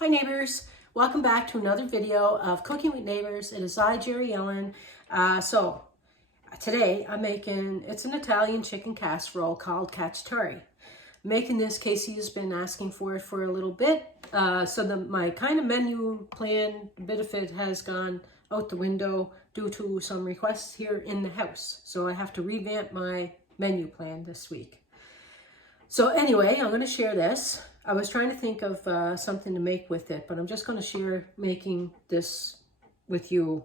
Hi neighbors, welcome back to another video of Cooking with Neighbors. It is I, Jerry Ellen. Today I'm making, it's an Italian chicken casserole called cacciatore. Making this, Casey has been asking for it for a little bit. My kind of menu plan, a bit of it has gone out the window due to some requests here in the house. So I have to revamp my menu plan this week. So anyway, I'm going to share this. I was trying to think of something to make with it, but I'm just going to share making this with you,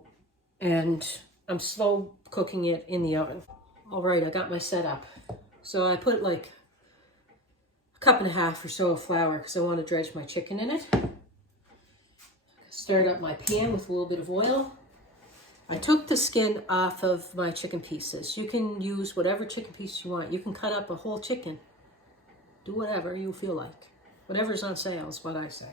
and I'm slow cooking it in the oven. All right, I got my setup. So I put like a cup and a half or so of flour because I want to dredge my chicken in it. Stirred up my pan with a little bit of oil. I took the skin off of my chicken pieces. You can use whatever chicken piece you want. You can cut up a whole chicken. Do whatever you feel like. Whatever's on sale is what I say.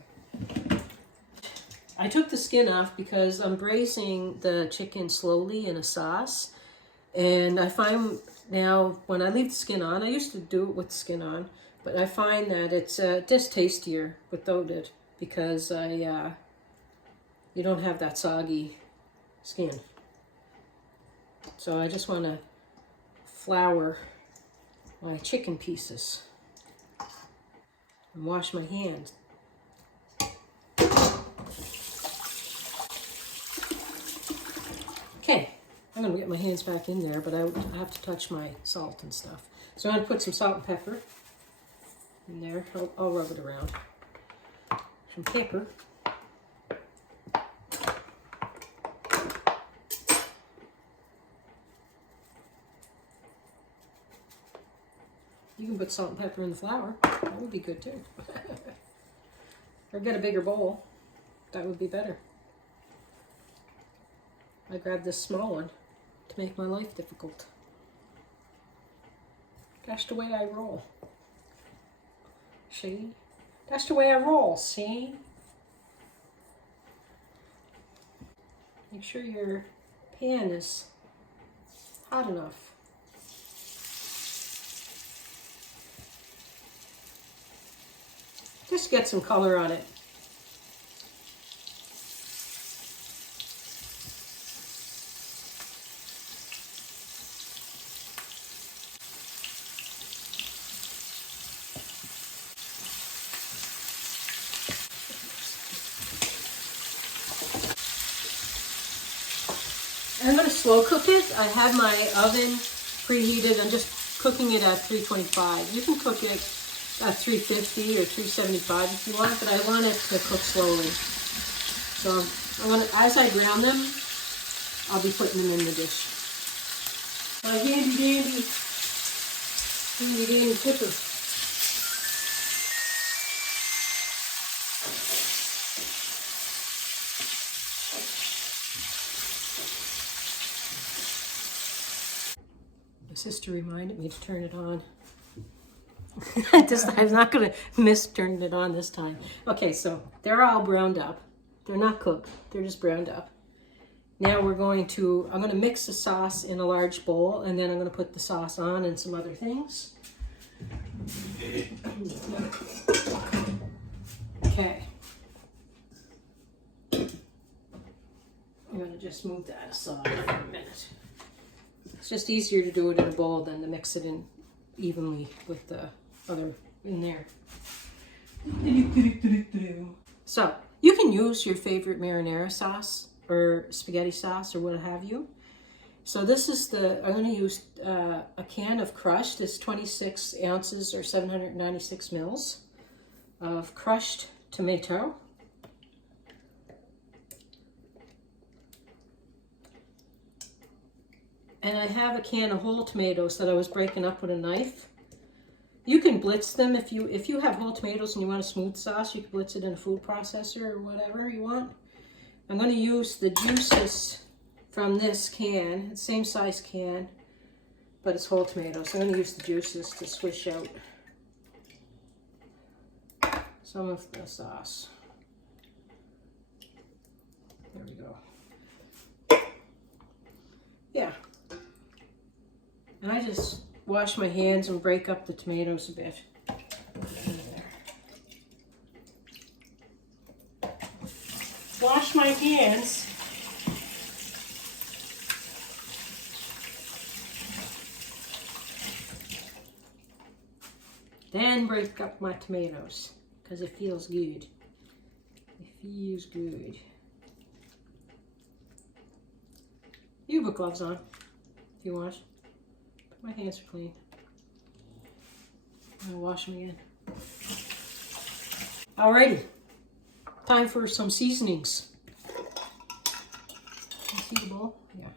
I took the skin off because I'm braising the chicken slowly in a sauce. And I find now when I leave the skin on, I used to do it with the skin on, but I find that it's just tastier without it because you don't have that soggy skin. So I just want to flour my chicken pieces and wash my hands. Okay, I'm gonna get my hands back in there, but I have to touch my salt and stuff. So I'm gonna put some salt and pepper in there. I'll rub it around. Some pepper. You can put salt and pepper in the flour. That would be good too. Or get a bigger bowl. That would be better. I grabbed this small one to make my life difficult. That's the way I roll. See? That's the way I roll, see? Make sure your pan is hot enough. Just get some color on it. I'm going to slow cook it. I have my oven preheated. I'm just cooking it at 325. You can cook it at 350 or 375 if you want, but I want it to cook slowly. So I'm gonna, as I brown them, I'll be putting them in the dish. My handy dandy pepper. My sister reminded me to turn it on. I'm not going to miss turning it on this time. Okay, so they're all browned up. They're not cooked. They're just browned up. Now I'm going to mix the sauce in a large bowl, and then I'm going to put the sauce on and some other things. Okay. I'm going to just move that aside for a minute. It's just easier to do it in a bowl than to mix it in evenly with the other in there. So you can use your favorite marinara sauce or spaghetti sauce or what have you. So this is I'm going to use a can of crushed. It's 26 ounces or 796 mils of crushed tomato. And I have a can of whole tomatoes that I was breaking up with a knife. You can blitz them if you have whole tomatoes and you want a smooth sauce. You can blitz it in a food processor or whatever you want. I'm going to use the juices from this can. It's the same size can, but it's whole tomatoes. So I'm going to use the juices to swish out some of the sauce. There we go. Yeah. And I just wash my hands and break up the tomatoes a bit. wash my hands. Then break up my tomatoes because it feels good. It feels good. You put gloves on if you want. My hands are clean. I'm gonna wash them again. Alrighty, time for some seasonings. You see the bowl? Yeah.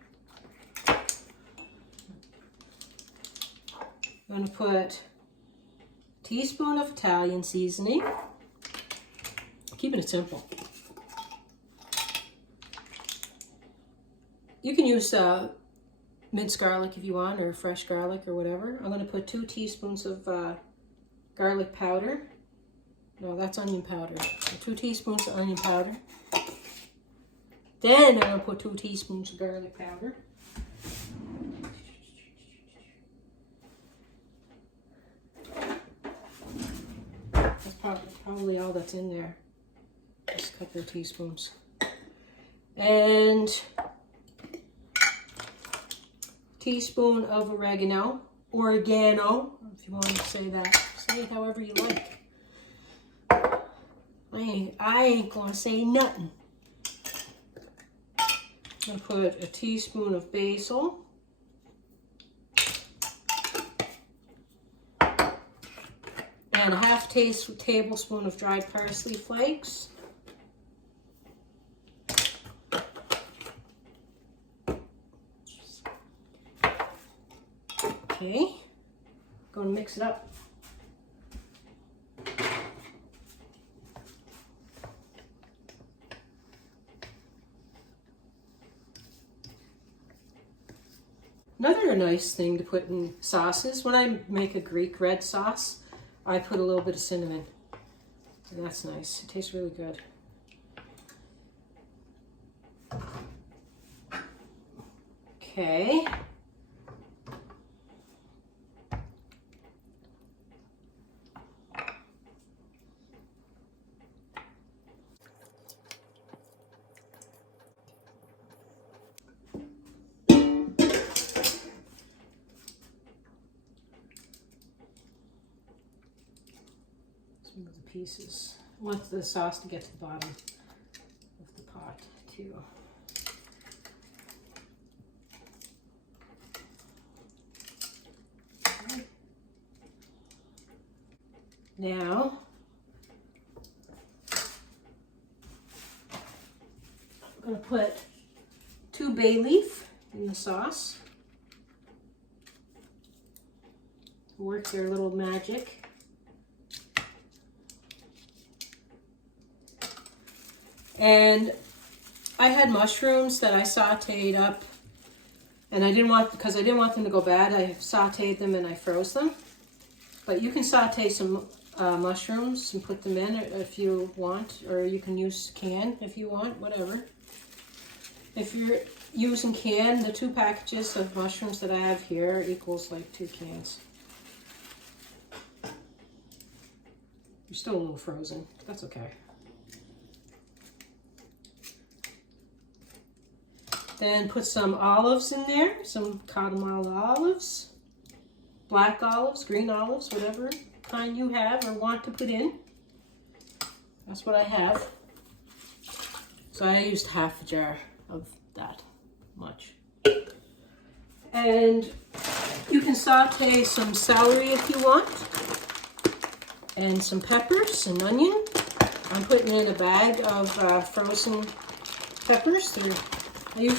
I'm gonna put a teaspoon of Italian seasoning. Keeping it simple. You can use minced garlic if you want, or fresh garlic or whatever. I'm going to put 2 teaspoons of garlic powder. No, that's onion powder. So 2 teaspoons of onion powder. Then I'm going to put 2 teaspoons of garlic powder. That's probably all that's in there. Just a couple of teaspoons. And teaspoon of oregano, if you want to say that. Say it however you like. I ain't gonna say nothing. I'm gonna put a teaspoon of basil. And a half tablespoon of dried parsley flakes. Okay, going to mix it up. Another nice thing to put in sauces, when I make a Greek red sauce, I put a little bit of cinnamon. And that's nice. It tastes really good. Okay. Some of the pieces. I want the sauce to get to the bottom of the pot too. Okay. Now I'm going to put 2 bay leaf in the sauce. Work their little magic. And I had mushrooms that I sauteed up, and because I didn't want them to go bad, I sauteed them and I froze them. But you can saute some mushrooms and put them in if you want, or you can use canned if you want, whatever. If you're using canned, the 2 packages of mushrooms that I have here equals like 2 cans. You're still a little frozen. That's okay. Then put some olives in there, some caramelized olives, black olives, green olives, whatever kind you have or want to put in. That's what I have. So I used half a jar of that much. And you can saute some celery if you want, and some peppers and onion. I'm putting in a bag of frozen peppers. You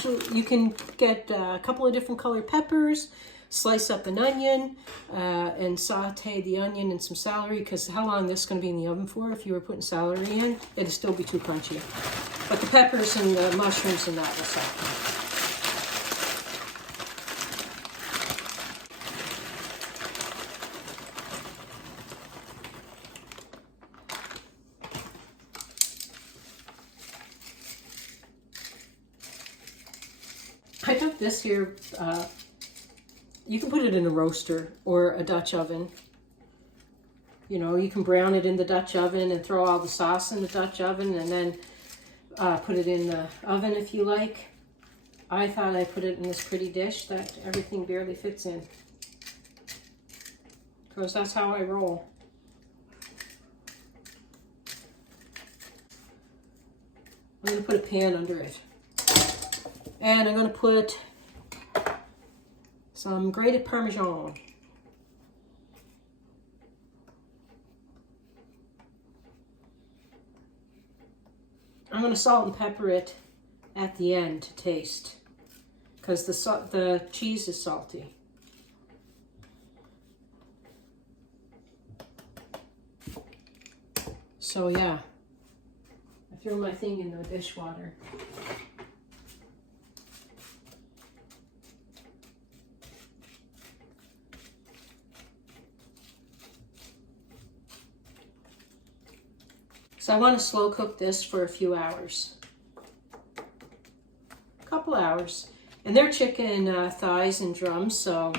can get a couple of different colored peppers, slice up an onion, and saute the onion and some celery, because how long this is going to be in the oven for? If you were putting celery in, it'd still be too crunchy. But the peppers and the mushrooms and that will soften. I took this here, you can put it in a roaster or a Dutch oven. You know, you can brown it in the Dutch oven and throw all the sauce in the Dutch oven, and then put it in the oven if you like. I thought I put it in this pretty dish that everything barely fits in, because that's how I roll. I'm going to put a pan under it. And I'm going to put some grated Parmesan. I'm going to salt and pepper it at the end to taste, because the cheese is salty. So yeah, I threw my thing in the dishwater. So I want to slow cook this for a few hours. A couple hours. And they're chicken thighs and drums, so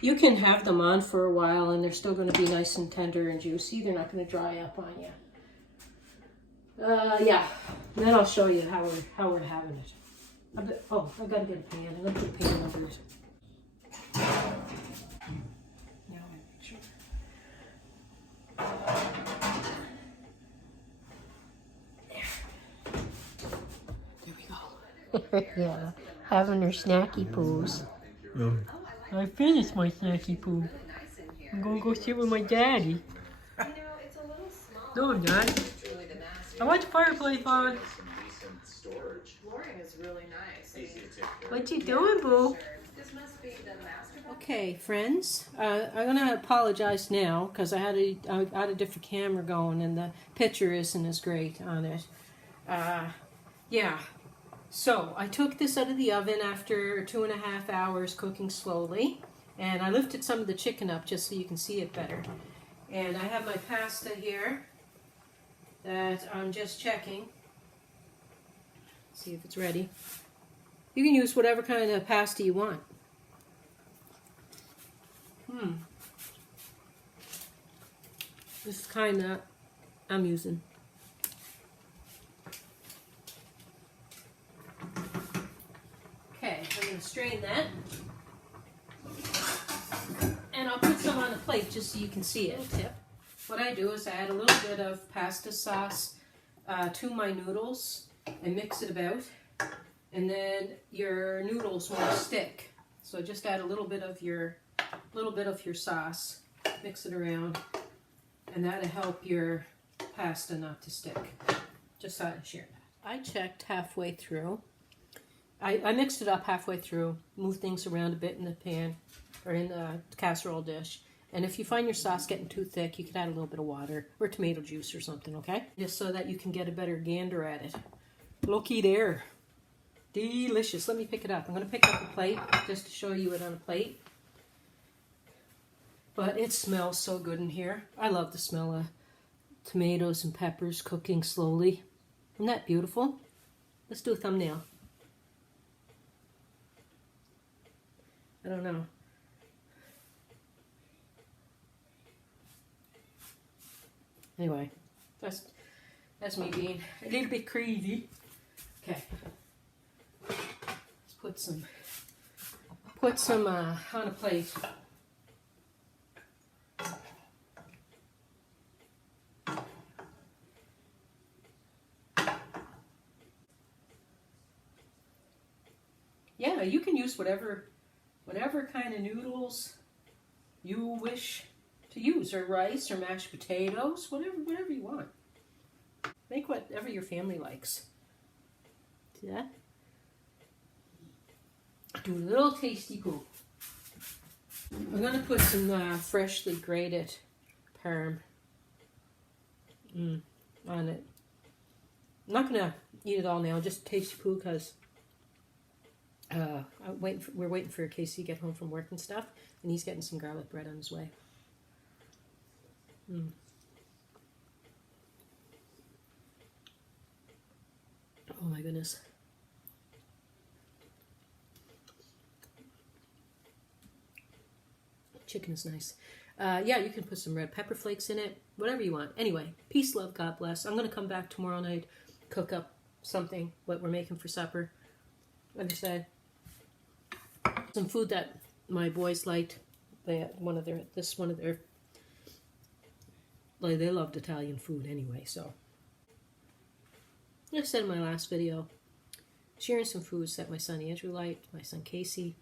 you can have them on for a while and they're still going to be nice and tender and juicy. They're not going to dry up on you. Yeah, and then I'll show you how we're having it. Oh, I gotta get a pan. I'm gonna put a pan over it. Now I make sure. There we go. Yeah, having her snacky poos. I finished my snacky poo. I'm gonna go sit with my daddy. No, I'm not. I want the fireplace on. What you doing, boo? Okay, friends. I'm gonna apologize now because I had a different camera going and the picture isn't as great on it. Yeah. So I took this out of the oven after 2.5 hours cooking slowly, and I lifted some of the chicken up just so you can see it better. And I have my pasta here that I'm just checking. See if it's ready. You can use whatever kind of pasta you want. This is kind that I'm using. Okay, I'm going to strain that. And I'll put some on the plate just so you can see it. Tip. What I do is I add a little bit of pasta sauce to my noodles and mix it about. And then your noodles won't stick. So just add a little bit of your sauce, mix it around, and that'll help your pasta not to stick. Just thought I'd share that. I checked halfway through. I mixed it up halfway through, moved things around a bit in the pan or in the casserole dish. And if you find your sauce getting too thick, you can add a little bit of water or tomato juice or something, okay? Just so that you can get a better gander at it. Looky there. Delicious. Let me pick it up. I'm going to pick up a plate just to show you it on a plate. But it smells so good in here. I love the smell of tomatoes and peppers cooking slowly. Isn't that beautiful? Let's do a thumbnail. I don't know. Anyway, that's me being a little bit crazy. Okay. Let's put some on a plate. Yeah, you can use whatever kind of noodles you wish to use, or rice, or mashed potatoes, whatever you want. Make whatever your family likes. See that? Do a little tasty poo. I'm gonna put some freshly grated parm on it. I'm not gonna eat it all now, just tasty poo, because we're waiting for Casey to get home from work and stuff, and he's getting some garlic bread on his way. Oh my goodness. Chicken is nice. Yeah, you can put some red pepper flakes in it, whatever you want. Anyway, peace, love, God bless. I'm going to come back tomorrow night, cook up something, what we're making for supper. Like I said, some food that my boys liked. They had they loved Italian food anyway, so. Like I said in my last video, sharing some foods that my son Andrew liked, my son Casey.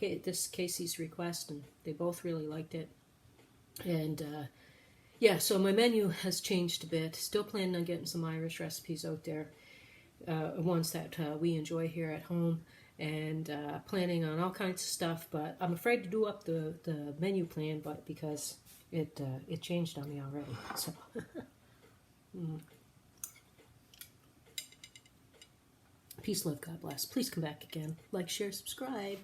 This Casey's request, and they both really liked it. And yeah, so my menu has changed a bit. Still planning on getting some Irish recipes out there, ones that we enjoy here at home, and planning on all kinds of stuff. But I'm afraid to do up the menu plan, but because it changed on me already. So. Peace, love, God bless. Please come back again. Like, share, subscribe.